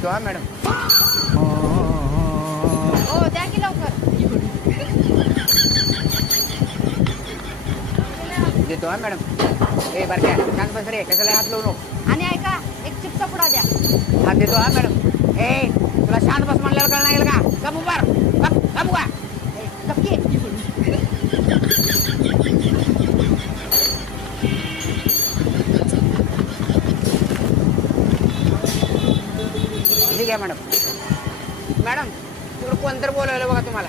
देतो हा मॅडम. हो द्या की लवकर. देतो हा मॅडम. ए बरं काय शांत बस रे, कशाला हात लावू नको. आणि ऐका एक चिप्सचा पुडा द्या. हा देतो हा मॅडम. ए तुला शांत बस म्हणल्यावर कळणार येईल का? गप उभार, गप उभा. नक्की. ठीक आहे मॅडम. मॅडम तिकडं कोणतरी बोलवलं बघा तुम्हाला.